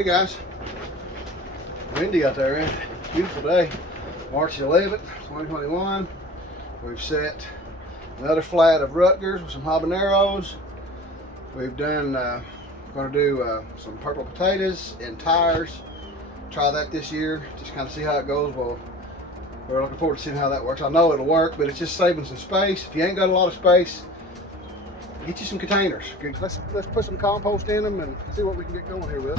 Hey guys, windy out there, ain't it? Beautiful day, March 11th, 2021. We've set another flat of Rutgers with some habaneros. We've done, going to do some purple potatoes and tires. Try that this year, just kind of see how it goes. Well, we're looking forward to seeing how that works. I know it'll work, but it's just saving some space. If you ain't got a lot of space, get you some containers. Let's put some compost in them and see what we can get going here with.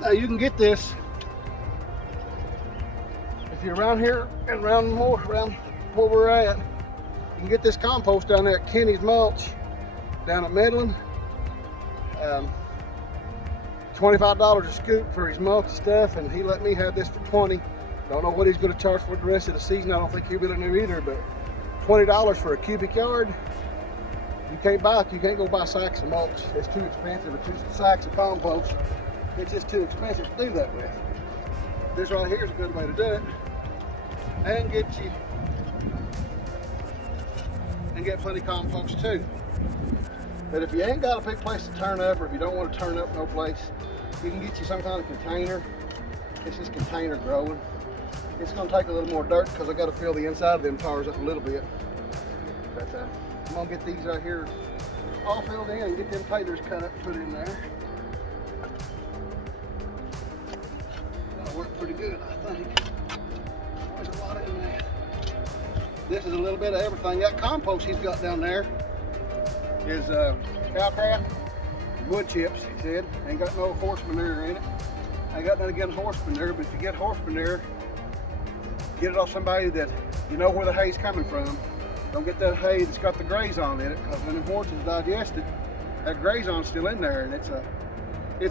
Now you can get this if you're around here and around where we're at. You can get this compost down there at Kenny's Mulch down at Midland. $25 a scoop for his mulch stuff, and he let me have this for $20. Don't know what he's going to charge for the rest of the season. I don't think he'll be able to do either, but $20 for a cubic yard. You can't go buy sacks of mulch. It's too expensive. Or 2 sacks of compost. It's just too expensive to do that with. This right here is a good way to do it, and get plenty of compost too. But if you ain't got a big place to turn up, or if you don't want to turn up no place, you can get you some kind of container. It's just container growing. It's going to take a little more dirt because I got to fill the inside of them tires up a little bit. But I'm going to get these right here all filled in and get them taters cut up and put in there. That'll work pretty good, I think. There's a lot in there. This is a little bit of everything. That compost he's got down there is cow crap, wood chips, he said. Ain't got no horse manure in it. Ain't got nothing against horse manure, but if you get horse manure, get it off somebody that you know where the hay's coming from. Don't get that hay that's got the graze on in it, because when the horses digest it, that graze on's still in there, and it's a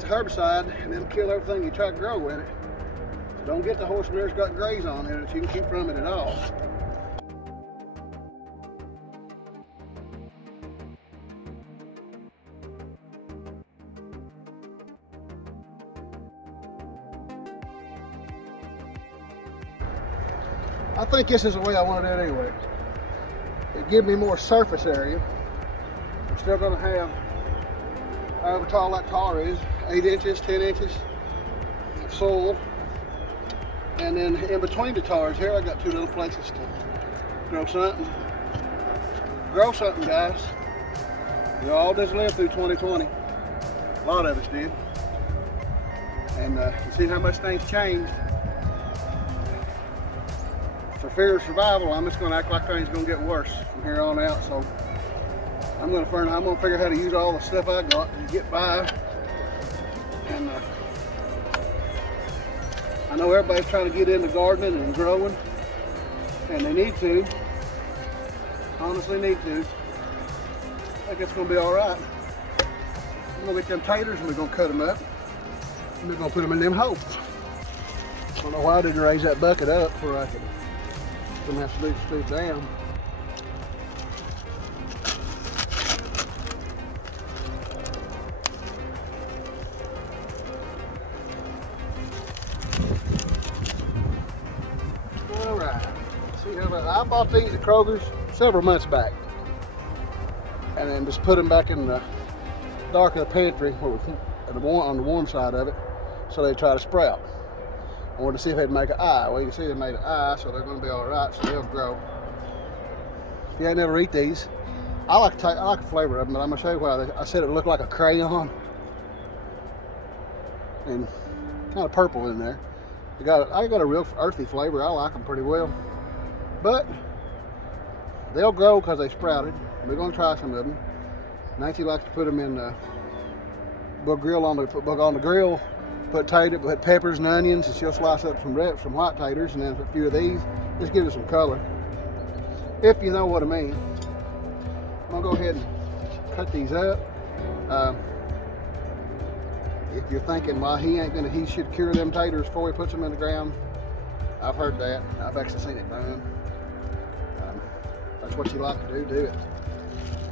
herbicide, and it'll kill everything you try to grow with it. So don't get the horse manure that's got graze on it if you can keep from it at all. I think this is the way I want to do it anyway. It gives me more surface area. I'm still going to have, however tall that tar is, 8 inches, 10 inches of soil. And then in between the tars here, I got 2 little places to grow something. Grow something, guys. We all just lived through 2020. A lot of us did. And you see how much things changed. For fear of survival, I'm just going to act like things are going to get worse from here on out. So I'm going to figure out how to use all the stuff I got to get by. And I know everybody's trying to get into gardening and growing, and they need to. Honestly, need to. I think it's going to be all right. I'm going to get them taters and we're going to cut them up, and we're going to put them in them holes. I don't know why I didn't raise that bucket up before I could. Gonna have to stoop down. All right. See how I bought these at Kroger's several months back, and then just put them back in the dark of the pantry, on the warm side of it, so they try to sprout. I wanted to see if they'd make an eye. Well, you can see they made an eye, so they're going to be all right, so they'll grow. If you ain't never eat these, I like the flavor of them, but I'm going to show you why. I said it looked like a crayon, and kind of purple in there. I got a real earthy flavor. I like them pretty well, but they'll grow because they sprouted. We're going to try some of them. Nancy likes to put them in put on the grill. Put peppers and onions, and she'll slice up some white taters, and then a few of these. Just give it some color, if you know what I mean. I'm gonna go ahead and cut these up. If you're thinking, well, he should cure them taters before he puts them in the ground, I've heard that. I've actually seen it done. That's what you like to do it.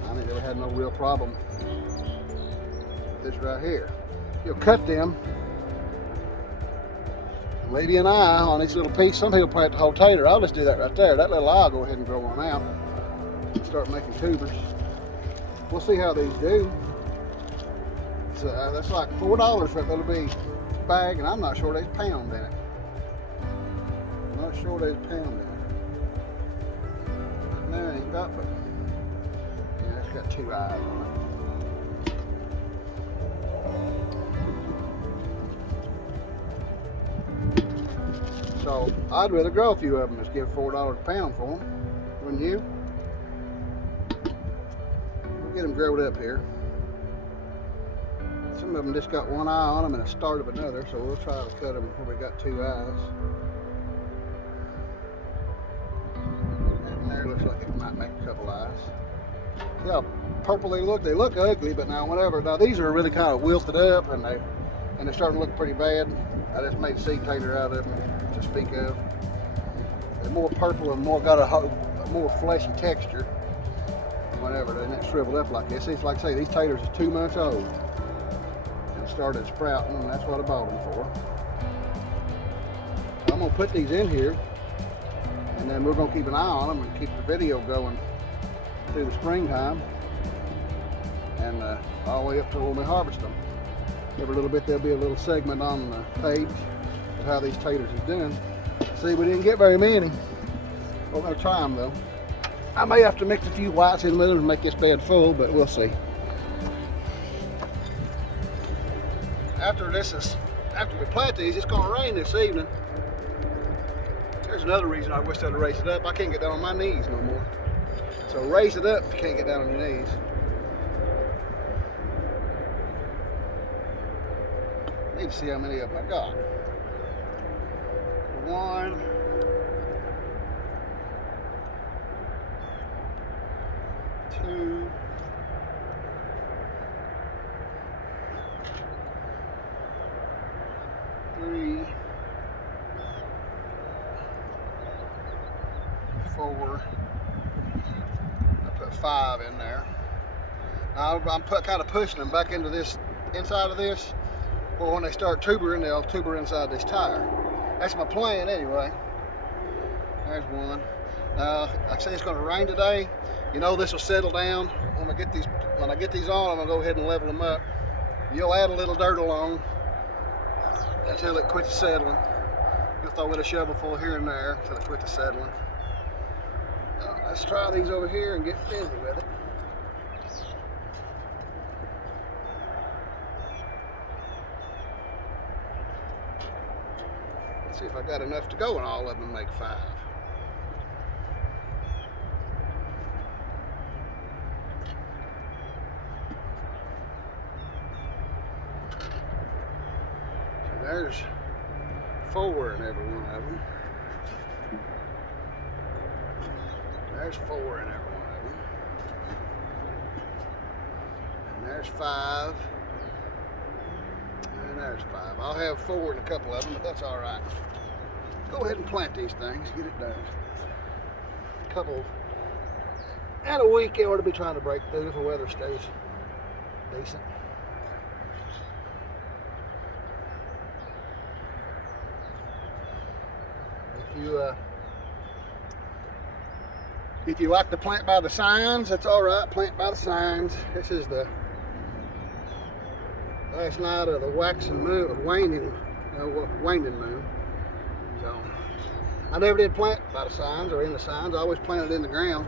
I ain't never had no real problem with this right here. You'll cut them leave you an eye on each little piece. Some people plant the whole tater. I'll just do that right there. That little eye, I'll go ahead and grow one out. Start making tubers. We'll see how these do. So that's like $4 for that little big bag, and I'm not sure there's a pound in it. I'm not sure there's a pound in it. No, it ain't got, but yeah, it's got 2 eyes on it. So I'd rather grow a few of them. Just give $4 a pound for them, wouldn't you? We'll get them growed up here. Some of them just got 1 eye on them and a start of another, so we'll try to cut them where we got 2 eyes. And there looks like it might make a couple eyes. See how purple they look? They look ugly, but now these are really kind of wilted up and they're starting to look pretty bad. I just made seed tater out of them to speak of. They're more purple and got a more fleshy texture. Whenever they're not shriveled up like this. It's like I say, these taters are 2 months old. And started sprouting, and that's what I bought them for. So I'm gonna put these in here, and then we're gonna keep an eye on them and keep the video going through the springtime, and all the way up to when we harvest them. Every little bit there'll be a little segment on the page of how these taters are doing. See, we didn't get very many. We're gonna try them though. I may have to mix a few whites in with them to make this bed full, but we'll see. After we plant these, it's gonna rain this evening. There's another reason I wish I'd raise it up. I can't get down on my knees no more. So raise it up if you can't get down on your knees. I need to see how many of them I got. 1, 2, 3, 4. I put 5 in there. Now I'm kind of pushing them back into this, inside of this. Well, when they start tubering, they'll tuber inside this tire. That's my plan anyway. There's one. Like I say, it's going to rain today. You know this will settle down. When I get these on, I'm going to go ahead and level them up. You'll add a little dirt along until it quits settling. You'll throw in a shovelful here and there until it quits settling. Let's try these over here and get busy with it. Let's see if I got enough to go and all of them make 5. So there's 4 in every one of them. There's 4 in every one of them. And there's 5. And there's 5. I'll have 4 in a couple of them, but that's all right. Go ahead and plant these things, get it done. And a week it ought to be trying to break through if the weather stays decent. If you like to plant by the signs, that's all right. Plant by the signs. This is the last night of the waxing moon, waning moon. So I never did plant by the signs or in the signs. I always planted in the ground.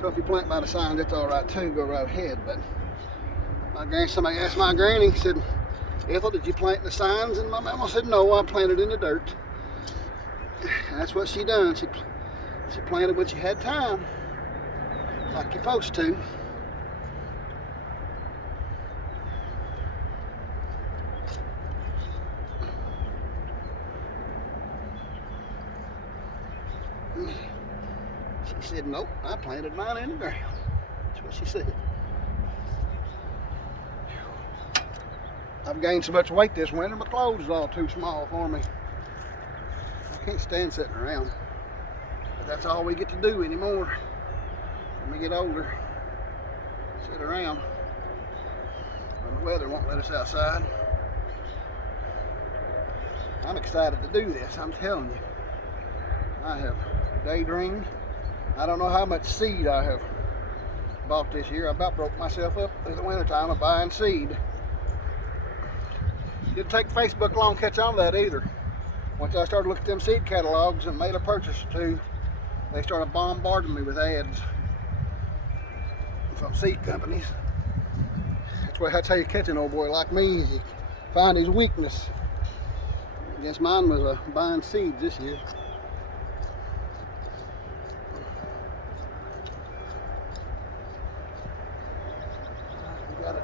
So if you plant by the signs, it's all right too. Go right ahead. But somebody asked my granny, said, "Ethel, did you plant in the signs?" And my mama said, "No, I planted in the dirt." And that's what she done. She planted when she had time, like you're supposed to. She said, "Nope, I planted mine in the ground." That's what she said. I've gained so much weight this winter, my clothes are all too small for me. I can't stand sitting around. But that's all we get to do anymore when we get older. Sit around when the weather won't let us outside. I'm excited to do this, I'm telling you. I have daydreamed. I don't know how much seed I have bought this year. I about broke myself up in the wintertime of buying seed. Didn't take Facebook long to catch on to that either. Once I started looking at them seed catalogs and made a purchase or two, they started bombarding me with ads from seed companies. That's how you catch an old boy like me, is you find his weakness. I guess mine was buying seeds this year. We got it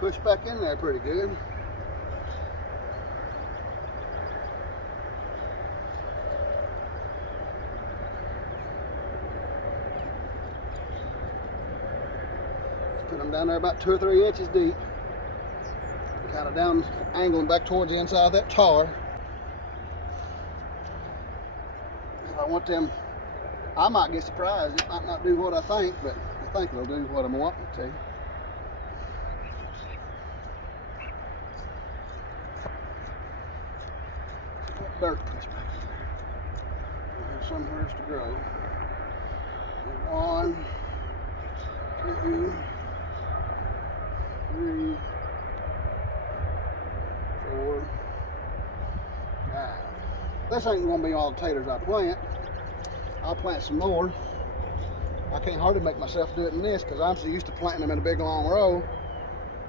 pushed back in there pretty good. Put them down there about 2 or 3 inches deep. Kind of down, angling back towards the inside of that tar. If I want them, I might get surprised. It might not do what I think, but I think it'll do what I'm wanting it to. That dirt pushed back in there. There's somewhere to grow. 1, 2, 3, 4, 5. This ain't gonna be all the taters I plant. I'll plant some more. I can't hardly make myself do it in this because I'm so used to planting them in a big long row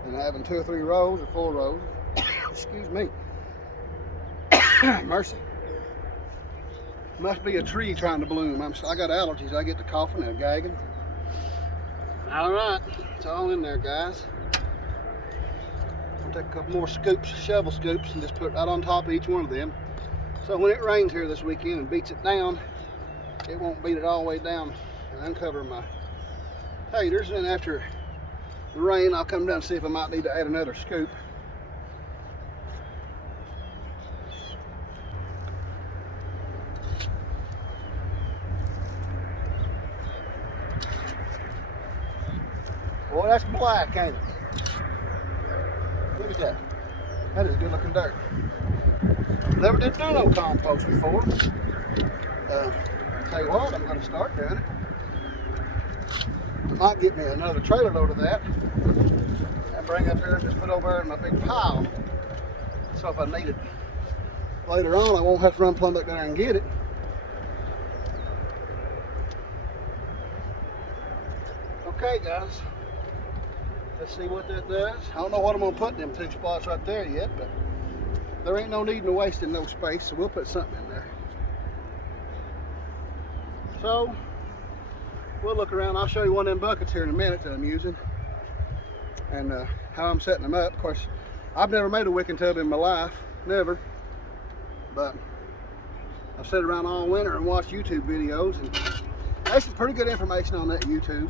and having 2 or 3 rows or 4 rows. Excuse me. Mercy. Must be a tree trying to bloom. I got allergies. I get to coughing and gagging. All right, it's all in there, guys. I'll take a couple more scoops, shovel scoops, and just put it right on top of each one of them. So when it rains here this weekend and beats it down, it won't beat it all the way down and uncover my taters. And after the rain, I'll come down and see if I might need to add another scoop. Boy, that's black, ain't it? Look at that. That is good looking dirt. Never did do no compost before. I'll tell you what, I'm going to start doing it. I might get me another trailer load of that and bring up here and just put over in my big pile. So if I need it later on, I won't have to run plumb back there and get it. Okay, guys. Let's see what that does. I don't know what I'm going to put in them 2 spots right there yet, but there ain't no need in wasting no space, so we'll put something in there. So, we'll look around. I'll show you one of them buckets here in a minute that I'm using and how I'm setting them up. Of course, I've never made a wicking tub in my life, never, but I've sat around all winter and watched YouTube videos, and there's some pretty good information on that YouTube.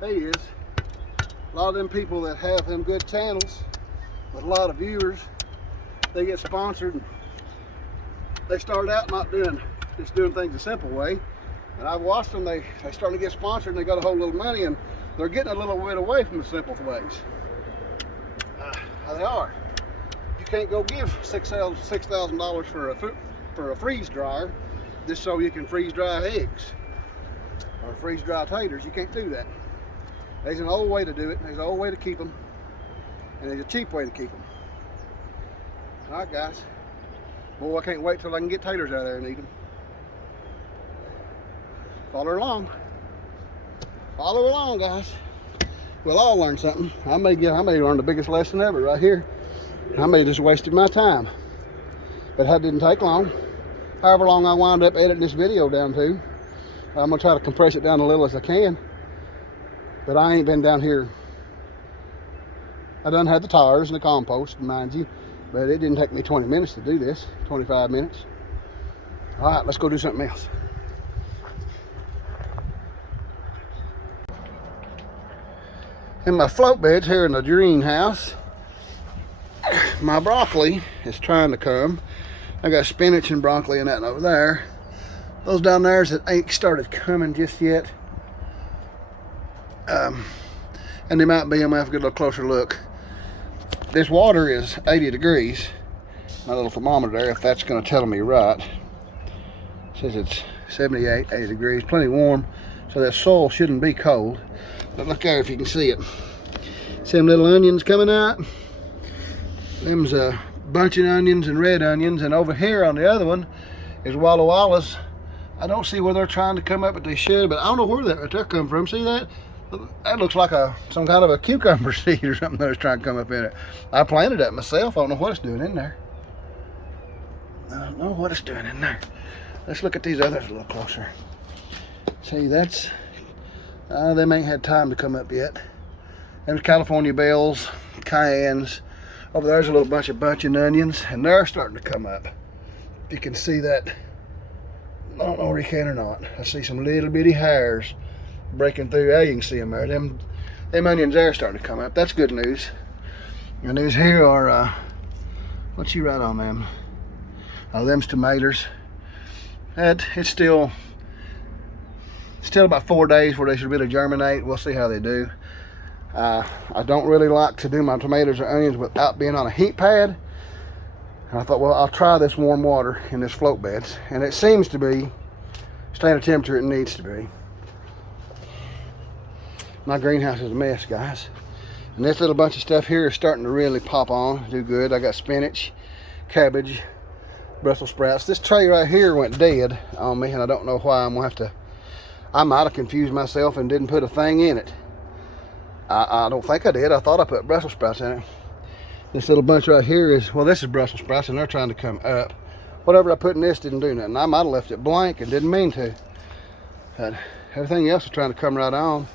There is. A lot of them people that have them good channels with a lot of viewers, they get sponsored and they start out not doing things the simple way. And I've watched them, they start to get sponsored and they got a whole little money and they're getting a little bit away from the simple ways. They are. You can't go give $6,000 for a freeze dryer just so you can freeze dry eggs or freeze dry taters. You can't do that. There's an old way to do it, there's an old way to keep them, and there's a cheap way to keep them. All right, guys. Boy, I can't wait till I can get taters out of there and eat them. Follow along. Follow along, guys. We'll all learn something. I may learn the biggest lesson ever right here. I may have just wasted my time. But that didn't take long. However long I wound up editing this video down to, I'm gonna try to compress it down as little as I can. But I ain't been down here. I done had the tires and the compost, mind you, but it didn't take me 20 minutes to do this, 25 minutes. All right, let's go do something else. In my float beds here in the greenhouse, my broccoli is trying to come. I got spinach and broccoli and that over there. Those down there that ain't started coming just yet. And they might be, I'm gonna have to get a little closer look. This water is 80 degrees my little thermometer there, if that's going to tell me right. It says it's 78, 80 degrees, plenty warm, so that soil shouldn't be cold. But look there if you can see it. See them little onions coming out? Them's a bunch of onions and red onions, and over here on the other one is Walla Wallas. I don't see where they're trying to come up, but they should, but I don't know where that right there come from. See that? That looks like some kind of a cucumber seed or something that's trying to come up in it. I planted that myself. I don't know what it's doing in there. I don't know what it's doing in there. Let's look at these others a little closer. See, that's, them ain't had time to come up yet. There's California bells, cayennes. Over there's a little bunch of onions, and they're starting to come up. If you can see that, I don't know where you can or not. I see some little bitty hairs breaking through. Yeah, you can see them there. Them onions there are starting to come up. That's good news. The news here are, what's you write on them? Oh, them's tomatoes. It's still about 4 days where they should really germinate. We'll see how they do. I don't really like to do my tomatoes or onions without being on a heat pad. And I thought, well, I'll try this warm water in this float beds. And it seems to be staying at the temperature it needs to be. My greenhouse is a mess, guys. And this little bunch of stuff here is starting to really pop on, do good. I got spinach, cabbage, Brussels sprouts. This tray right here went dead on me, and I don't know why. I might have confused myself and didn't put a thing in it. I don't think I did. I thought I put Brussels sprouts in it. This little bunch right here is, well, this is Brussels sprouts, and they're trying to come up. Whatever I put in this didn't do nothing. I might have left it blank and didn't mean to. But everything else is trying to come right on.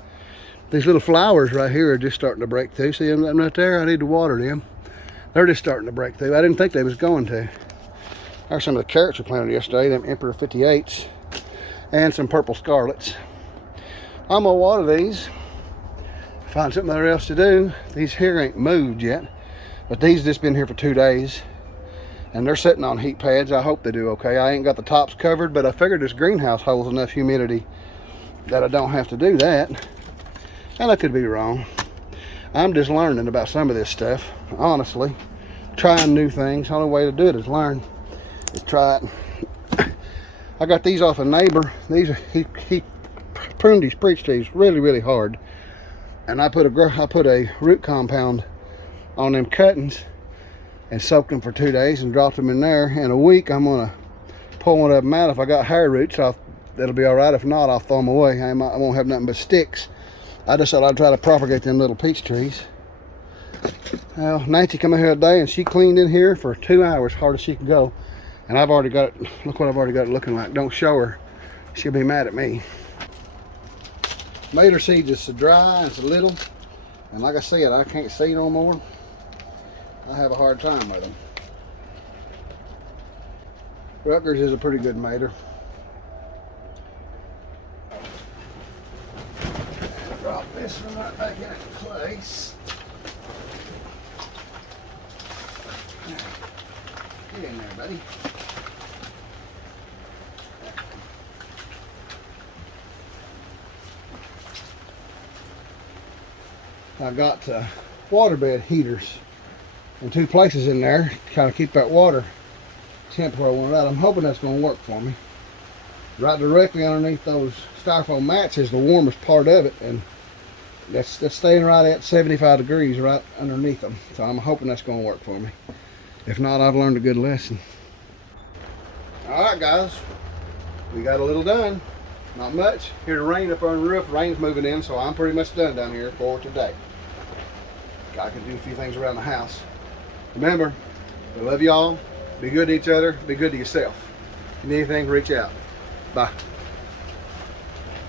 These little flowers right here are just starting to break through. See them right there? I need to water them. They're just starting to break through. I didn't think they was going to. There's some of the carrots we planted yesterday, them Emperor 58s, and some purple scarlets. I'm gonna water these. Find something else to do. These here ain't moved yet, but these just been here for 2 days, and they're sitting on heat pads. I hope they do okay. I ain't got the tops covered, but I figured this greenhouse holds enough humidity that I don't have to do that. And I could be wrong. I'm just learning about some of this stuff, honestly. Trying new things. The only way to do it is learn. Is try it. I got these off a neighbor. These are, he pruned these peach trees really, really hard. And I put a root compound on them cuttings and soaked them for 2 days and dropped them in there. In a week, I'm gonna pull one of them out. If I got hair roots, that'll be all right. If not, I'll throw them away. I won't have nothing but sticks. I just thought I'd try to propagate them little peach trees. Well, Nancy come in here today and she cleaned in here for 2 hours, hard as she can go. And I've already got it, look what I've already got it looking like. Don't show her, she'll be mad at me. Made her seeds is so dry and so little. And like I said, I can't see no more. I have a hard time with them. Rutgers is a pretty good mater. Drop this one right back into place. Get in there, buddy. I've got waterbed heaters in 2 places in there to kind of keep that water temp where I want it out. I'm hoping that's going to work for me. Right directly underneath those styrofoam mats is the warmest part of it, and that's staying right at 75 degrees right underneath them. So I'm hoping that's going to work for me. If not, I've learned a good lesson. All right, guys, we got a little done. Not much. Here to rain up on the roof. Rain's moving in, so I'm pretty much done down here for today. I can do a few things around the house. Remember, we love y'all. Be good to each other. Be good to yourself. If you need anything, reach out. Bye.